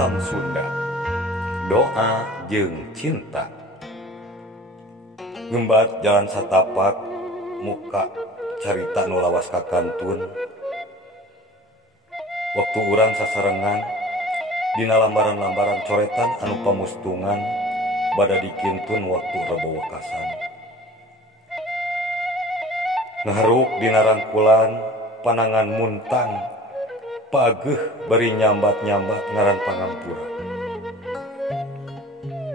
Salam Sunda, doa jeung cinta. Ngembat jalan satapak, muka carita nu lawas ka kantun. Waktu urang sasarengan, dina lambaran-lambaran coretan anu pamustungan, bada dikintun waktu rebo wekasan. Ngaharuk dina rangkulan, panangan muntang, pageuh bari nyambat-nyambat ngaran pangampura.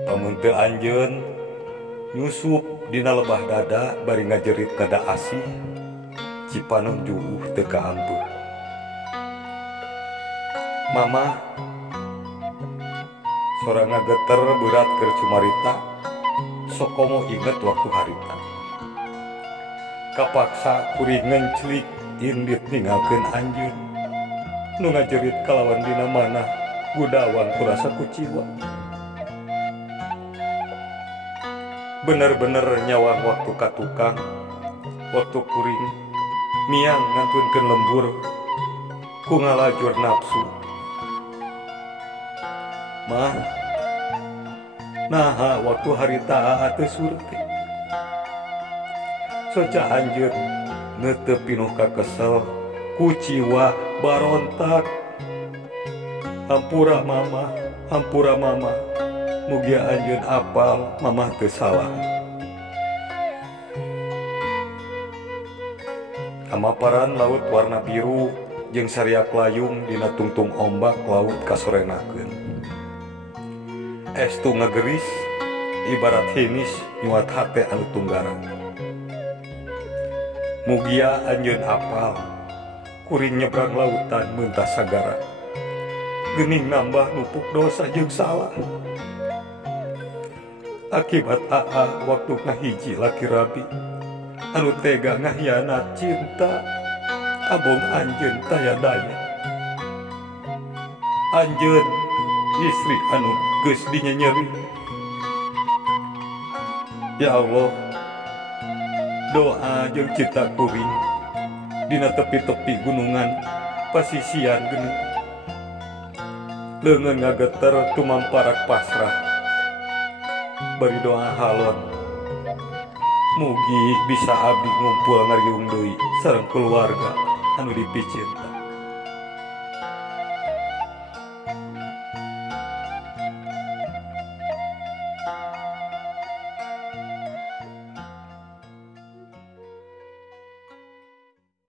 Pamun teu anjeun nyusup dina lebah dada bari ngajerit nada asih, cipanon juuh teu kaampuh. Mama sorana geter berat keur cumarita, sok komo inget waktu harita. Kapaksa kuring ngenclik indit ninggalkeun anjeun. Nu ngajerit kalawan dina mana gudawang kurasa kuciwa. Bener-bener nyawang waktu katukang, waktu kuring miang ngantunkeun lembur ku ngalajur nafsu. Mah naha waktu harita teu surti. Soca anjeun neuteu pinuh ka kesel, kuciwa barontak. Hampura mama, mugia anjeun apal mamah teu salah. Kamaparan laut warna biru jeung sariak layung dina tungtung ombak laut kasorenakeun. Estu ngageris ibarat hinis nyuat hate anu tunggaran. Mugia anjeun apal kuring nyebrang lautan meuntas sagara, geuning nambah nupuk dosa jeung salah. Akibat waktu ngahiji laki rabi anu tega ngahianat cinta, abong anjeun taya daya. Anjeun istri anu geus dinyenyeri. Ya Allah, doa jeung cinta kuring dina tepi-tepi gunungan pasisian geuning. Leungeun ngageter tumamparak pasrah, bari doa halon mugi bisa abdi ngumpul ngariung deui sareng keluarga anu dipicin.